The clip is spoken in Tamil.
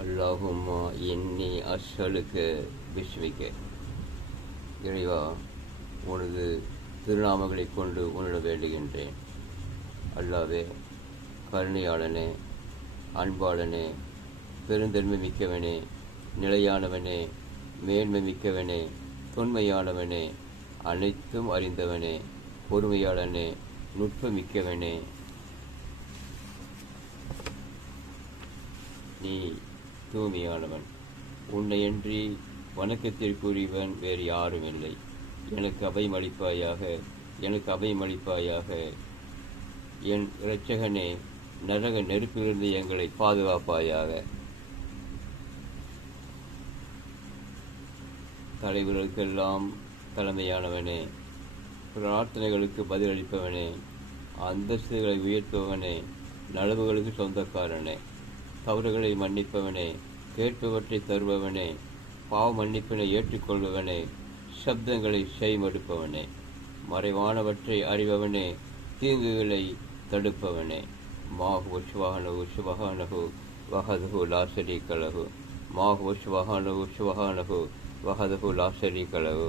அல்லாஹும்மா என்னை அசலுக்கு பிஸ்மிக்க இறைவா உனது திருநாமங்களை கொண்டு உன்னிட வேண்டுகின்றேன். அல்லாவே கருணையாளனே அன்பாளனே பெருந்தன்மை மிக்கவனே நிலையானவனே மேன்மை மிக்கவனே தொன்மையானவனே அனைத்தும் அறிந்தவனே பொறுமையாளனே நுட்பமிக்கவனே நீ தூய்மையானவன். உன்னையன்றி வணக்கத்திற்குரியவன் வேறு யாரும் இல்லை எனக்கு அபயமளிப்பாயாக எனக்கு அபயமளிப்பாயாக. என் இரட்சகனே நரக நெருப்பிலிருந்து எங்களை பாதுகாப்பாயாக. தலைவர்களுக்கெல்லாம் தலைமையானவனே பிரார்த்தனைகளுக்கு பதிலளிப்பவனே அந்தஸ்துகளை உயர்த்துபவனே நலவுகளுக்கு சொந்தக்காரனே. தவறுகளை மன்னிப்பவனே கேட்பவற்றை தருபவனே பாவ மன்னிப்பினை ஏற்றுக்கொள்பவனே சப்தங்களை செய்மடுப்பவனே மறைவானவற்றை அறிபவனே தீங்குகளை தடுப்பவனே. மாஹு சுவஹனகு சுவகானகு வஹதுஹு லாசரி கலகு மாஹு சுவஹானகு சுபஹானகு வஹதுஹு லாசரி கலகு